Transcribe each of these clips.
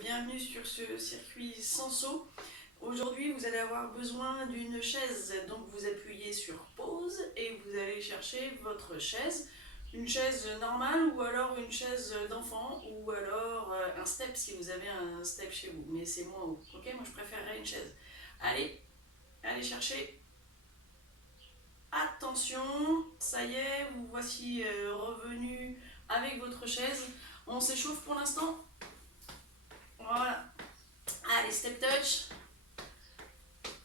bienvenue sur ce circuit sans saut. Aujourd'hui vous allez avoir besoin d'une chaise, donc vous appuyez sur pause et vous allez chercher votre chaise. Une chaise normale ou alors une chaise d'enfant ou alors un step si vous avez un step chez vous, mais c'est moins haut, ok? Moi je préférerais une chaise. Allez chercher. Attention, ça y est, vous voici revenu avec votre chaise. On s'échauffe pour l'instant. Voilà. Allez, step touch.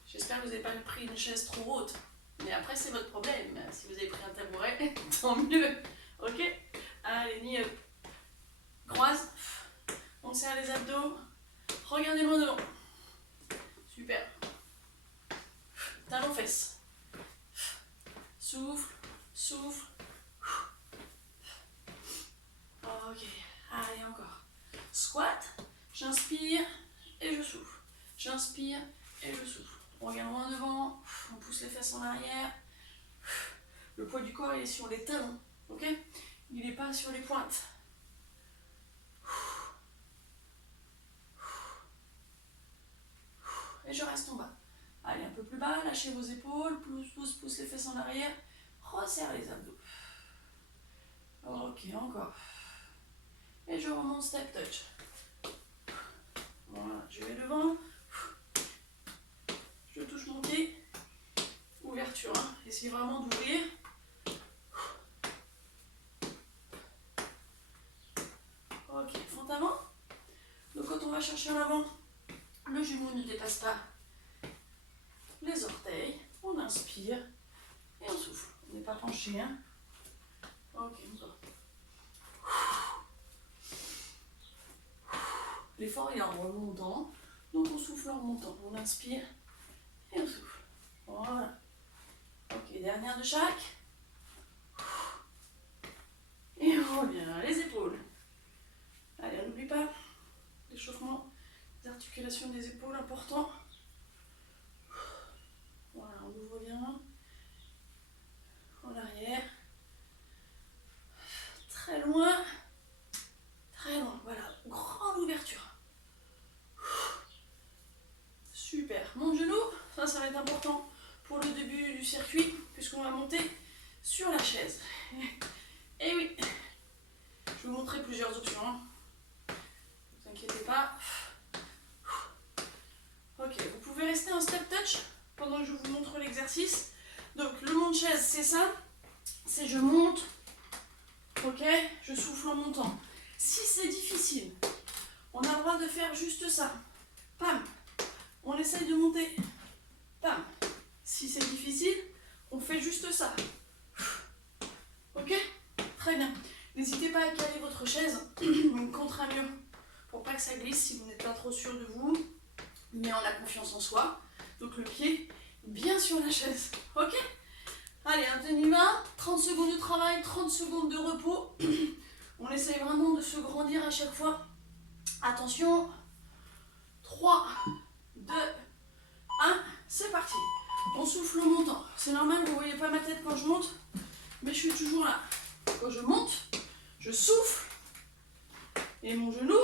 J'espère que vous n'avez pas pris une chaise trop haute. Mais après, c'est votre problème. Si vous avez pris un tabouret, tant mieux. Ok? Allez, knee up. Croise. On serre les abdos. Regardez loin devant. Super. Talon fesses. Souffle, souffle. Ok. Allez, encore. Squat. J'inspire et je souffle. J'inspire et je souffle. On regarde loin devant. On pousse les fesses en arrière. Le poids du corps il est sur les talons. Ok? Il n'est pas sur les pointes. Et je reste en bas. Allez, un peu plus bas. Lâchez vos épaules. Pousse les fesses en arrière. Resserre les abdos. Ok, encore. Et je remonte step touch. Voilà, je vais devant. Je touche mon pied. Ouverture. Hein. Essayez vraiment d'ouvrir. Ok, fond avant. Donc quand on va chercher en avant, le genou ne dépasse pas les orteils. On inspire et on souffle. On n'est pas penché. Hein. Ok, encore. L'effort est en remontant. Donc on souffle en remontant. On inspire et on souffle. Voilà. Ok, dernière de chaque. Et on revient. Les épaules. Allez, on n'oublie pas l'échauffement des articulations des épaules, important. Voilà, on ouvre bien. En arrière. Très loin. Très loin. Voilà, grande ouverture. Super. Mon genou, ça va être important pour le début du circuit, puisqu'on va monter sur la chaise. Et oui, je vais vous montrer plusieurs options. Hein. Ne vous inquiétez pas. Ok, vous pouvez rester en step touch pendant que je vous montre l'exercice. Donc le monte-chaise, c'est ça. C'est je monte, ok, je souffle en montant. Si c'est difficile, on a le droit de faire juste ça. Pam, on essaye de monter. Pam. Si c'est difficile, on fait juste ça. Ok? Très bien. N'hésitez pas à caler votre chaise contre un mur pour pas que ça glisse si vous n'êtes pas trop sûr de vous. Mais on a confiance en soi. Donc le pied bien sur la chaise. Ok? Allez, un demi-main, 30 secondes de travail, 30 secondes de repos. On essaye vraiment de se grandir à chaque fois. Attention. 3, 2, 1, c'est parti. On souffle en montant. C'est normal, vous ne voyez pas ma tête quand je monte, mais je suis toujours là. Quand je monte, je souffle et mon genou,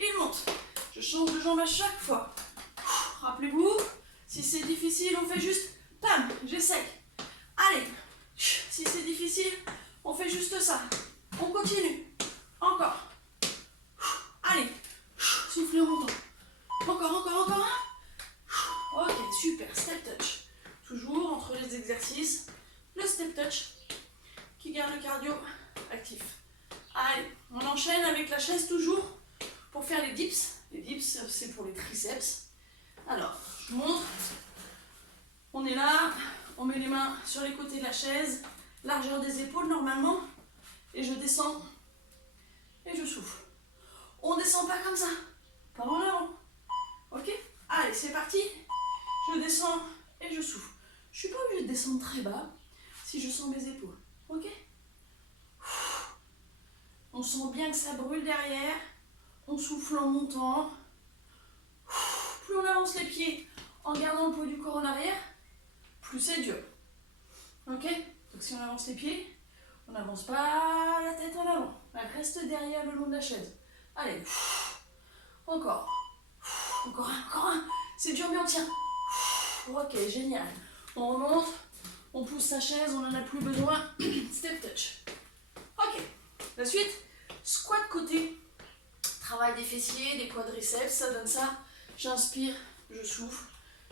il monte. Je change de jambe à chaque fois. Rappelez-vous, si c'est difficile, on fait juste pam, j'essaye. Allez, si c'est difficile, on fait juste ça. On continue. Encore. Allez, soufflez en montant. Encore. Ok, super, step touch. Toujours entre les exercices, le step touch qui garde le cardio actif. Allez, on enchaîne avec la chaise toujours pour faire les dips. Les dips, c'est pour les triceps. Alors, je monte. On est là, on met les mains sur les côtés de la chaise, largeur des épaules normalement, et je descends et je souffle. On descend pas comme ça, pas en avant. Ok? Allez, c'est parti. Je descends et je souffle. Je suis pas obligée de descendre très bas si je sens mes épaules. Ok? On sent bien que ça brûle derrière. On souffle en montant. Plus on avance les pieds en gardant le poids du corps en arrière, plus c'est dur. Ok? Donc si on avance les pieds, on n'avance pas la tête en avant. Elle reste derrière le long de la chaise. Allez. Encore. Encore un, encore un. C'est dur, mais on tient. Ok, génial. On remonte. On pousse sa chaise, on n'en a plus besoin. Step touch. Ok. La suite, squat côté. Travail des fessiers, des quadriceps, ça donne ça. J'inspire, je souffle.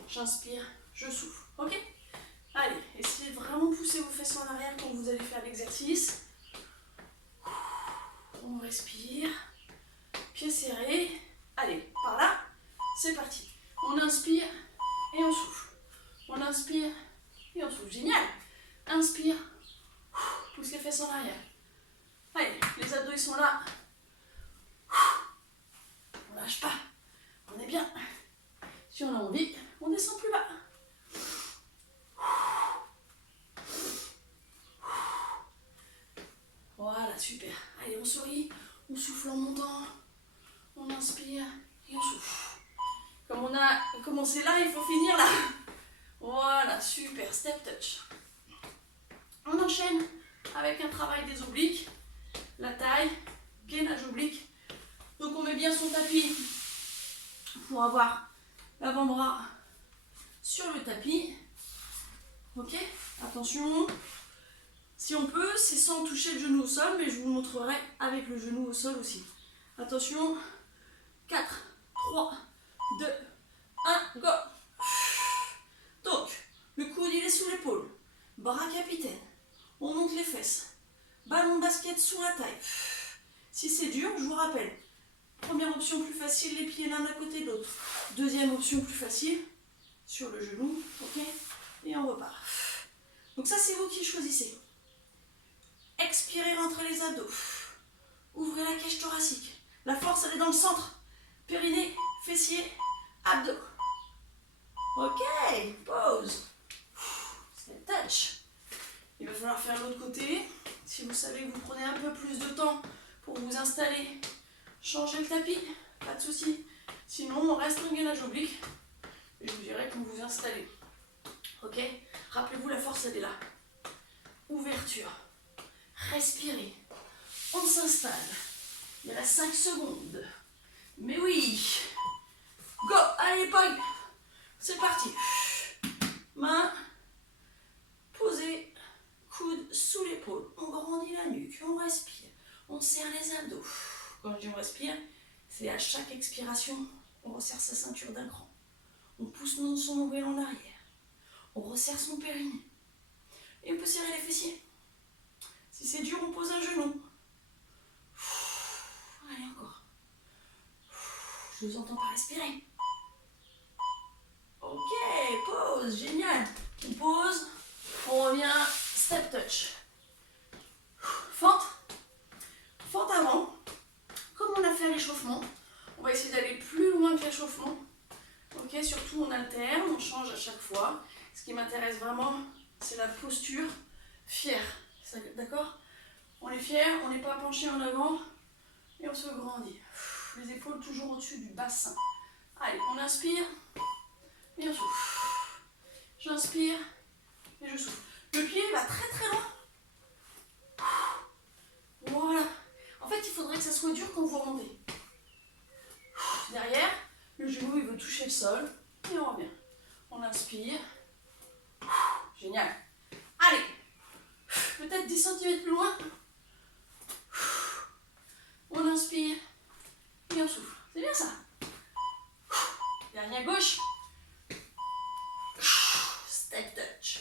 J'inspire, je souffle. Ok? Allez, essayez de vraiment pousser vos fesses en arrière quand vous allez faire l'exercice. On respire. Pieds serrés. Allez, par là. C'est parti. On inspire et on souffle. On inspire et on souffle. Génial. Inspire. Pousse les fesses en arrière. Allez, les abdos ils sont là. On lâche pas. On est bien. Si on a envie, on descend plus bas. Voilà, super. Allez, on sourit. On souffle en montant. On inspire et on souffle. Comme on a commencé là, il faut finir là. Voilà, super. Step touch. On enchaîne avec un travail des obliques. La taille, gainage oblique. Donc on met bien son tapis pour avoir l'avant-bras sur le tapis. Ok, attention. Si on peut, c'est sans toucher le genou au sol, mais je vous montrerai avec le genou au sol aussi. Attention. 4, 3, 2, 1, go. Donc, le coude il est sous l'épaule. Bras capitaine. On monte les fesses. Ballon de basket sous la taille. Si c'est dur, je vous rappelle. Première option plus facile, les pieds l'un à côté de l'autre. Deuxième option plus facile, sur le genou, ok? Et on repart. Donc ça, c'est vous qui choisissez. Expirez, rentrez les abdos. Ouvrez la cage thoracique. La force, elle est dans le centre. Périnée, fessier, abdos. Ok, pause. Step touch. Il va falloir faire l'autre côté. Si vous savez que vous prenez un peu plus de temps pour vous installer, changez le tapis, pas de souci. Sinon, on reste en gainage oblique. Et je vous dirai quand vous installez. Ok? Rappelez-vous, la force, elle est là. Ouverture. Respirez. On s'installe. Il reste 5 secondes. Mais oui! Go! Allez, pogne! C'est parti. Main posée, coude sous l'épaule. On grandit la nuque, on respire. On serre les abdos. Quand je dis on respire, c'est à chaque expiration, on resserre sa ceinture d'un cran. On pousse son nombril en arrière. On resserre son périnée. Et on peut serrer les fessiers. Si c'est dur, on pose un genou. Allez, encore. Je vous entends pas respirer. Ok, pause, génial. On pose, on revient, step touch. Fente. Fente avant. Comme on a fait à l'échauffement, on va essayer d'aller plus loin que l'échauffement. Ok, surtout on alterne, on change à chaque fois. Ce qui m'intéresse vraiment, c'est la posture fière. D'accord? On est fier, on n'est pas penché en avant et on se grandit. Les épaules toujours au-dessus du bassin. Allez, on inspire et on souffle. J'inspire et je souffle. Le pied va très très loin. Voilà. En fait, il faudrait que ça soit dur quand vous remontez. Derrière, le genou il veut toucher le sol et on revient. On inspire. Génial. Allez. Peut-être 10 cm plus loin. On inspire et on souffle. C'est bien ça. Dernier à gauche. Step touch.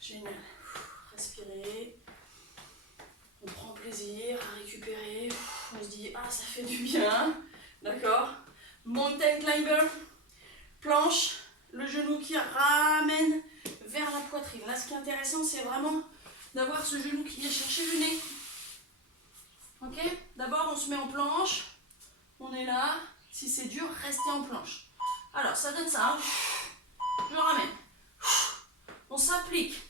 Génial. Respirez. On prend plaisir à récupérer. On se dit, ah, ça fait du bien. D'accord? Mountain climber. Planche. Le genou qui ramène vers la poitrine. Là, ce qui est intéressant, c'est vraiment d'avoir ce genou qui vient chercher le nez. Ok? D'abord, on se met en planche. On est là. Si c'est dur, restez en planche. Alors, ça donne ça. Hein. Je ramène. On s'applique.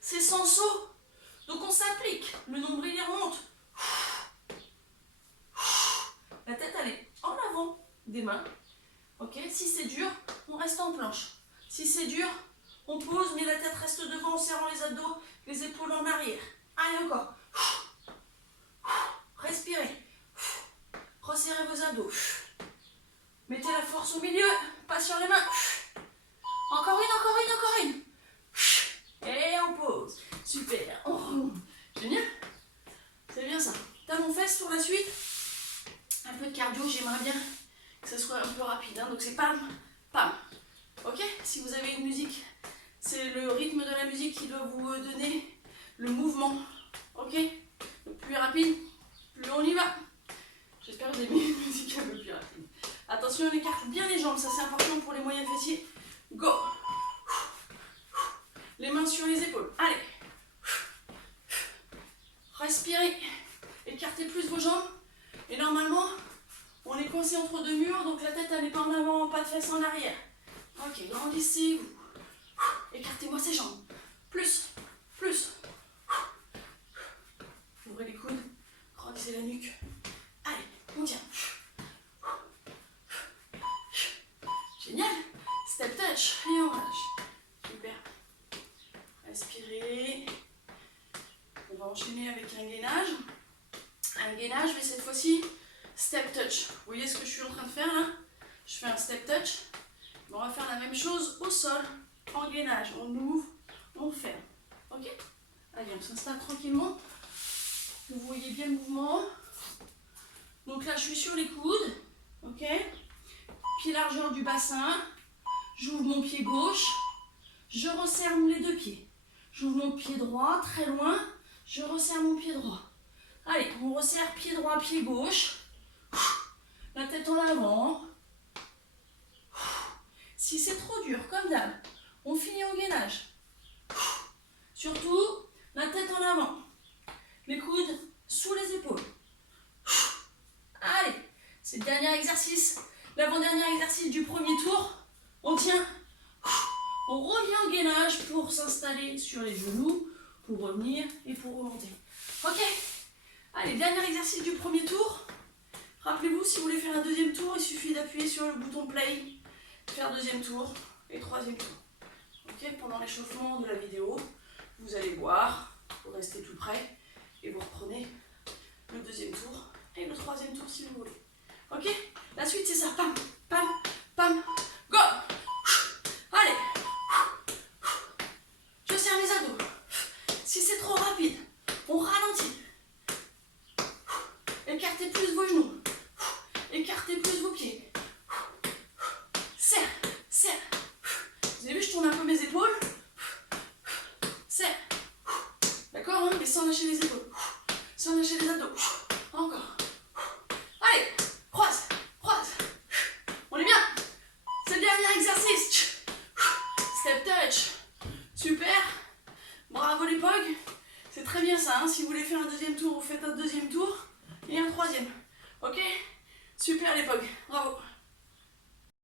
C'est sans saut. Donc, on s'applique. Le nombril, il remonte. La tête, elle est en avant des mains. Ok? Si c'est dur, on reste en planche. Si c'est dur, on pose, mais la tête reste devant en serrant les abdos, les épaules en arrière. Allez, encore. Respirez. Resserrez abdos. Mettez la force au milieu, pas sur les mains. Encore une, encore une, encore une. Et on pose. Super. Oh, génial. C'est bien ça. Talons fesses pour la suite. Un peu de cardio, j'aimerais bien que ce soit un peu rapide. Donc c'est pam, pam. Ok? Si vous avez une musique, c'est le rythme de la musique qui doit vous donner le mouvement. Ok? Donc plus rapide, plus on y va. J'espère que vous avez une musique un peu plus rapide. Attention, on écarte bien les jambes, ça c'est important pour les moyens fessiers. Go! Les mains sur les épaules. Allez! Respirez. Écartez plus vos jambes. Et normalement, on est coincé entre deux murs, donc la tête elle n'est pas en avant, pas de fesses en arrière. Ok, grandissez-vous. Écartez-moi ces jambes. Plus, plus. Ouvrez les coudes, grandissez la nuque. Allez, on tient. Génial. Step touch et on relâche. Super. Respirez. On va enchaîner avec un gainage. Un gainage, mais cette fois-ci, step touch. Vous voyez ce que je suis en train de faire là? Je fais un step touch. On va faire la même chose au sol, en gainage. On ouvre, on ferme. Ok? Allez, on s'installe tranquillement. Vous voyez bien le mouvement. Donc là, je suis sur les coudes. Ok? Pied largeur du bassin. J'ouvre mon pied gauche. Je resserre les deux pieds. J'ouvre mon pied droit, très loin. Je resserre mon pied droit. Allez, on resserre pied droit, pied gauche. La tête en avant. Si c'est trop dur, comme d'hab, on finit au gainage. Surtout, la tête en avant. Les coudes sous les épaules. Allez, c'est le dernier exercice. L'avant-dernier exercice du premier tour. On tient. On revient au gainage pour s'installer sur les genoux, pour revenir et pour remonter. Ok? Allez, dernier exercice du premier tour. Rappelez-vous, si vous voulez faire un deuxième tour, il suffit d'appuyer sur le bouton play, faire deuxième tour et troisième tour. Ok? Pendant l'échauffement de la vidéo, vous allez voir, vous restez tout près et vous reprenez le deuxième tour et le troisième tour si vous voulez. Ok? La suite c'est ça. Pam, pam, pam, go! Allez! Je serre mes abdos. Si c'est trop rapide, on ralentit. Écartez plus vos genoux. Écartez plus vos pieds. Serre, serre. Vous avez vu, je tourne un peu mes épaules. Serre. D'accord, hein, mais sans lâcher les épaules. Sans lâcher les abdos. Encore. Allez, croise, croise. On est bien. C'est le dernier exercice. Step touch. Super. Bravo les POG. C'est très bien ça. Hein. Si vous voulez faire un deuxième tour, vous faites un deuxième tour.